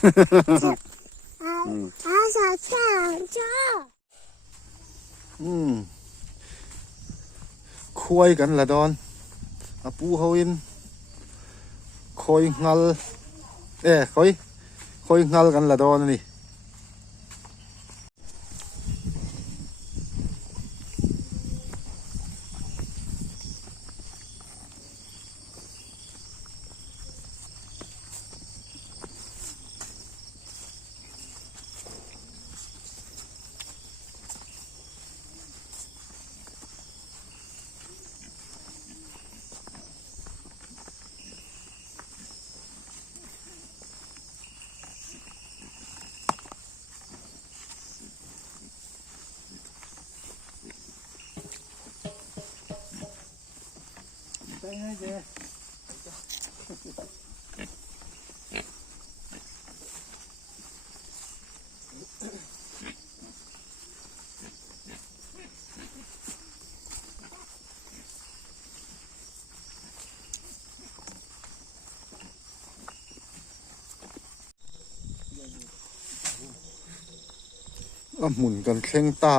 小象车。คุยกันละดอนอาปูเขาอินคอยงัลคอยงัลกันละดอนนี่ หมุนกันเข่งตา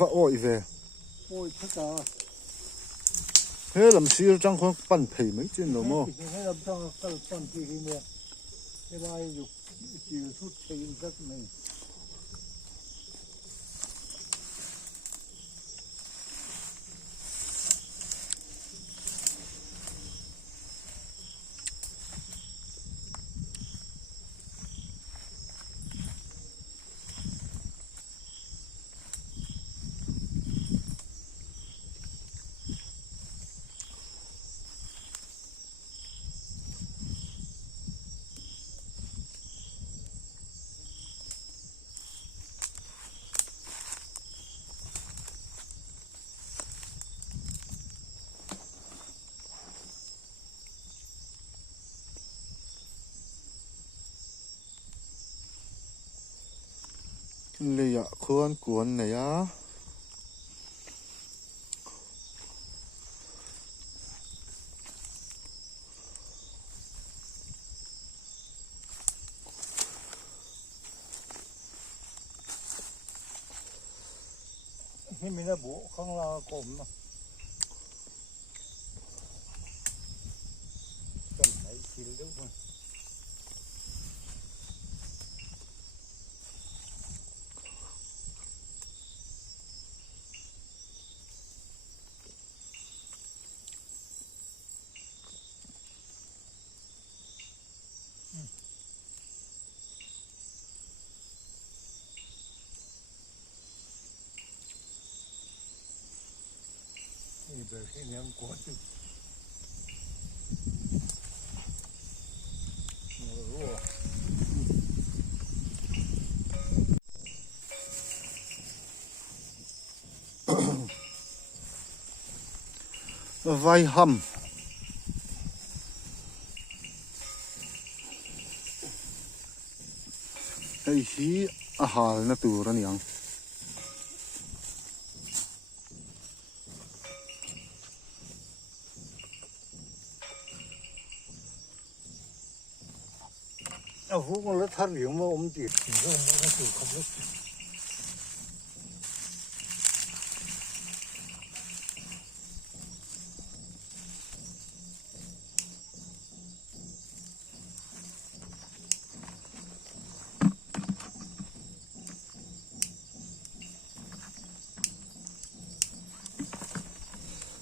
ว่าโอ้ยเว้ยโอ้ยพระเจ้าเฮ้ยลำซีจังคนปั่นเผยไม่จริงหรอมั้งให้เราต้องเข้าต้นที่เนี่ยเวลาอยู่สุดที่สักหนึ่งเลยอะควรกวนเนี่ยะที่มีระบุของเรากลมเนาะต้นไหนกินด้วยมั้งนี่แบบที่ยังกวนอยู่ไว้ห้ำไอ้ชี้อาหารนะตัวนั่นยังเอาพวกมันแล้วท่านเหลียวมาอมจิตถึงก็มันถูกคำนึก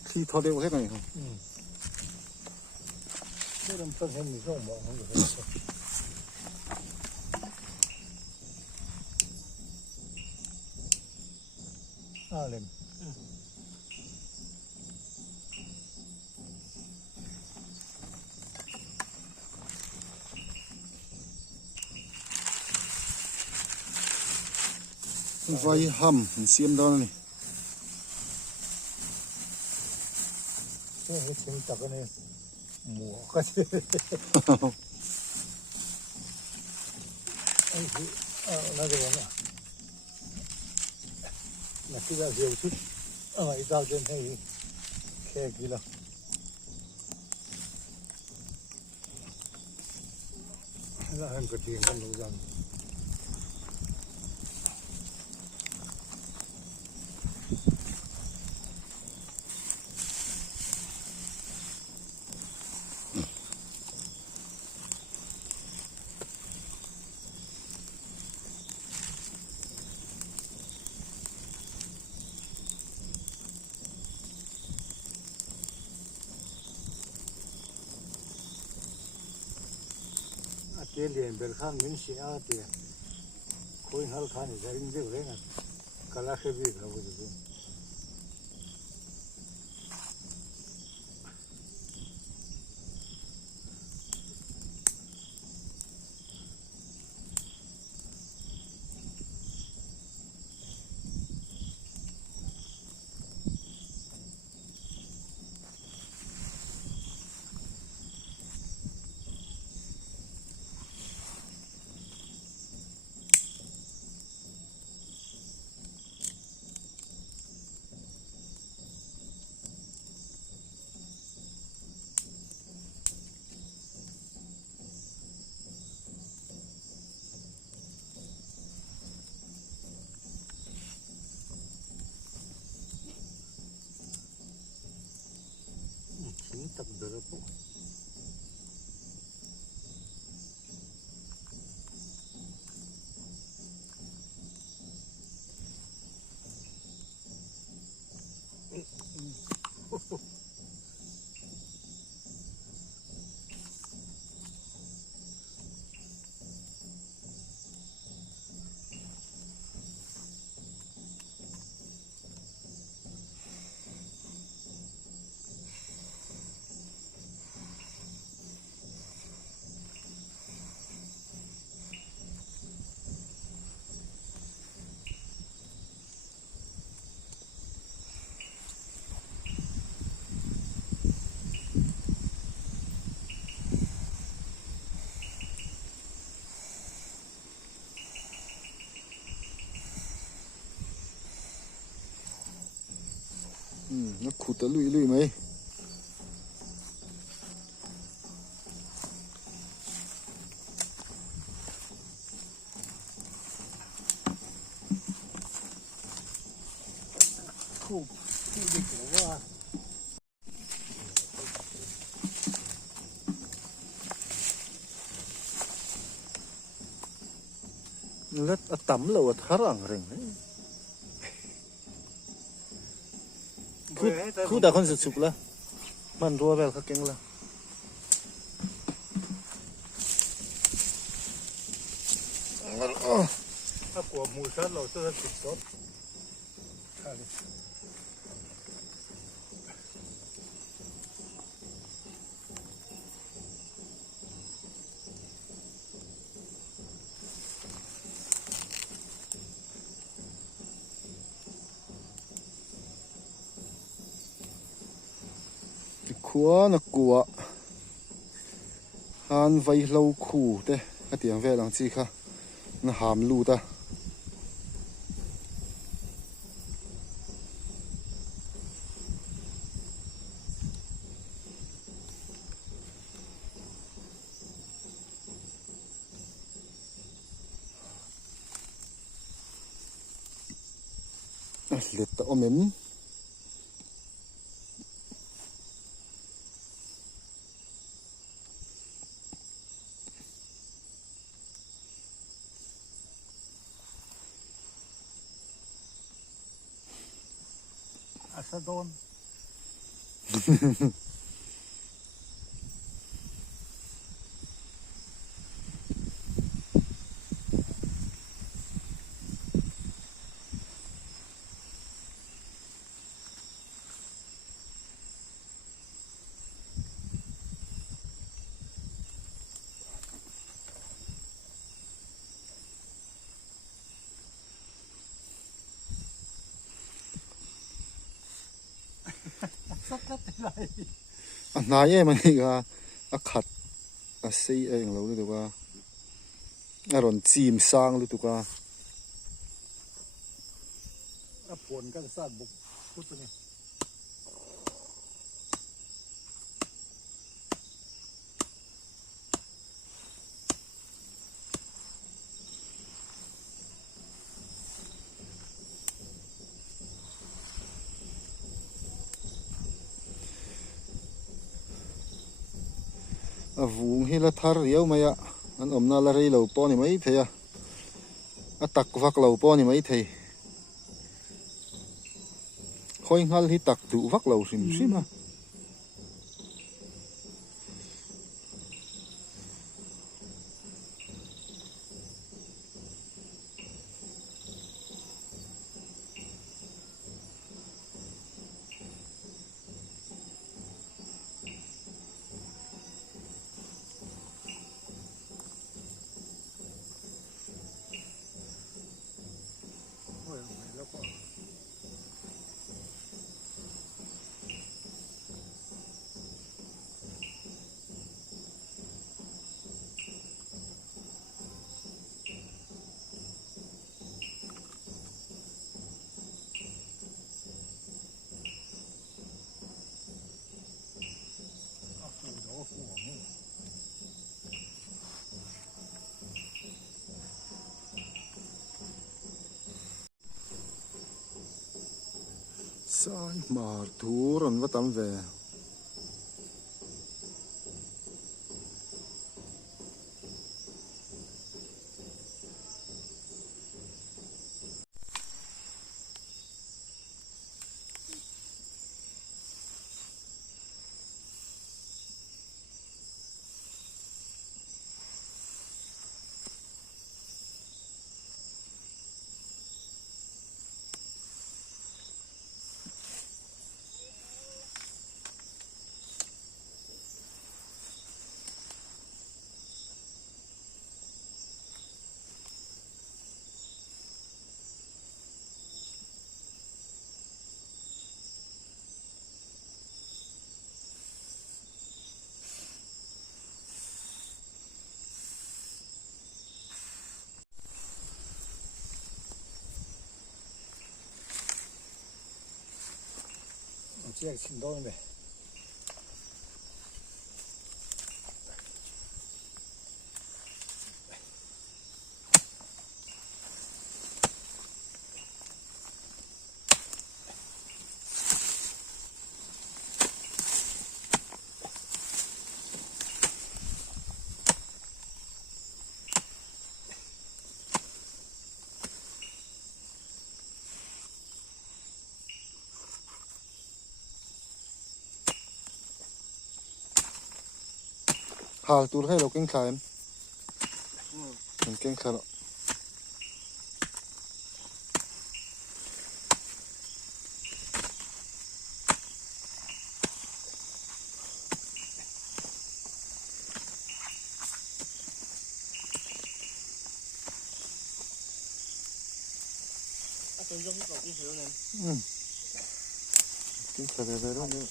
ที่ทอดเดียวแค่ไหนครับไม่ต้องต้นให้มีร่องมองมันอยู่เล่มไว้ห้ำเสียมดอนนี่เสียงจับกันเลยหมูก็ใช่ไอ้ที่น่าจะว่าน่ะที่เราเดียวชุด i dag den här käkila. Det är en kutin kan nog den. Cái liền bel khan min si a ti khoi hal khan za ring de re na kala khe bi la bu de tập được không? nó khụt tới lụi lụi mấy Khu định quá. nó tắm lẩu thắt lẳng rừng khu đã con sụp sụp laมันรัวแบบเขาเก่งละถ้ากลัวหมูสัตว์เราจะติดรถขัวนักกัวฮันไว้เล่าคู่เต้อเตียงเวลังจีค่ะน่าหามลูตาเล็ดตะอมเอ็นสะโดนสักอะไรนายมันอีกขัดซีเองเราเลยถูกว่าอร่อยจีมสร้างเลยถูกว่าผลกันสัตว์บุก พูดตัวนี้ vùng hi là thar riau mày ạ anh ôm na là rây lẩu po này mấy thầy à tắc vạc lẩu po này mấy thầy khôi ngal hi tắc tụ vạc lẩu sim sim àแล้วก็ sai mà thú rồi vắt tắm về chiếc xin đôi này hal tur hay lo keng khai em mình keng khai lo keng khai về đó nữa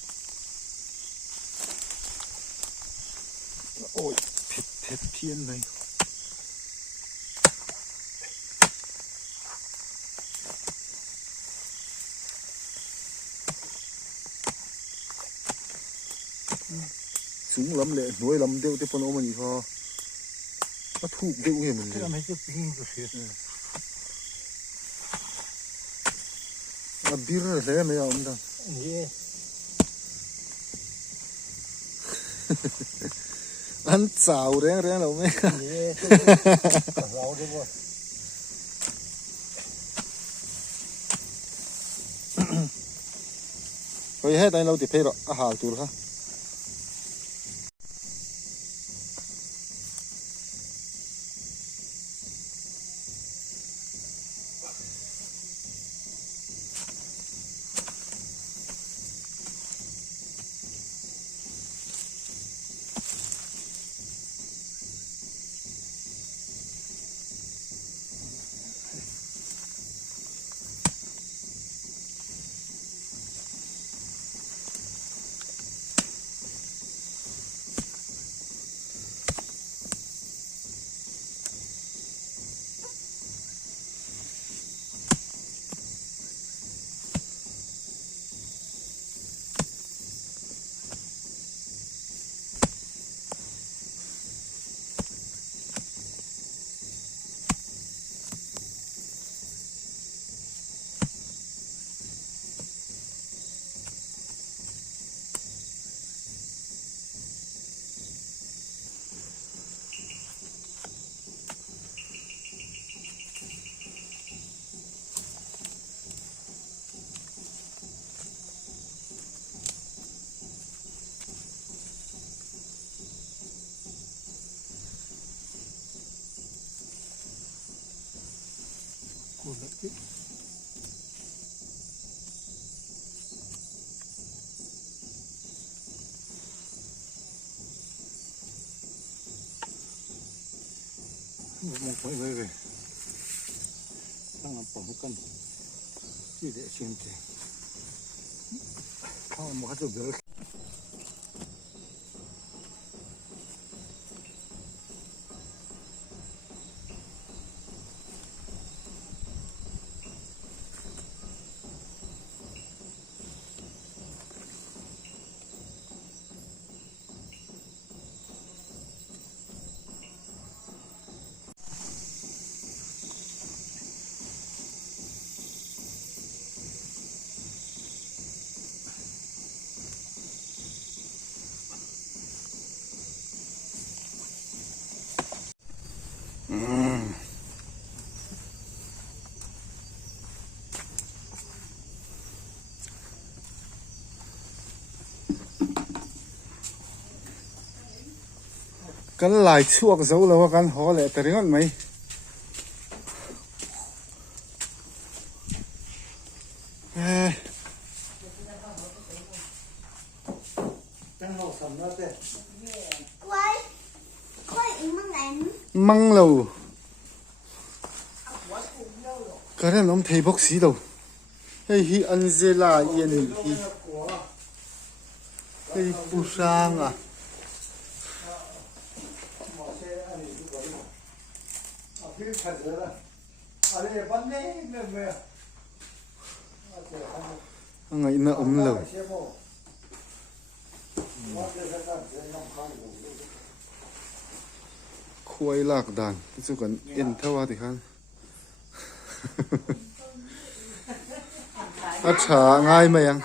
ôi thịt thịt thiên này súng lắm lệ nuôi lắm tiêu tiêu phân ôm mình thôi nó thụ tiêu nghe mình cái liền này cái pin của chị à bia rồi thế này ông ta yeah ăn chảo đấy đấy là mấy yeah rau đấyบ่rồi hết anh lâu thì phê rồi à hal tur ha พูดแบบนี้มองไปเลยตั้งลำปองกันที่เด็กเชียงเจข้าวหมูฮัตตุเบล กันหลายช่วงเสาแล้วว่ากันหอแหละแต่เรื่องไหมจังเราสำนักเต้ ไว้ค่อยอีกมั้งไหน มังเราก็ได้น้องเทพกสีเราเฮ้ยฮีอันเจล่าเย็นฮีเฮ้ยผู้สร้างอ่ะพี่ขัดเลยนะอะไรบ้านนี้เนี่ยเมื่อ ไงน่ะอมเราควายลากด่านที่สุกันเอ็นเท่าว่าติคันอัจฉาง่ายไหมยัง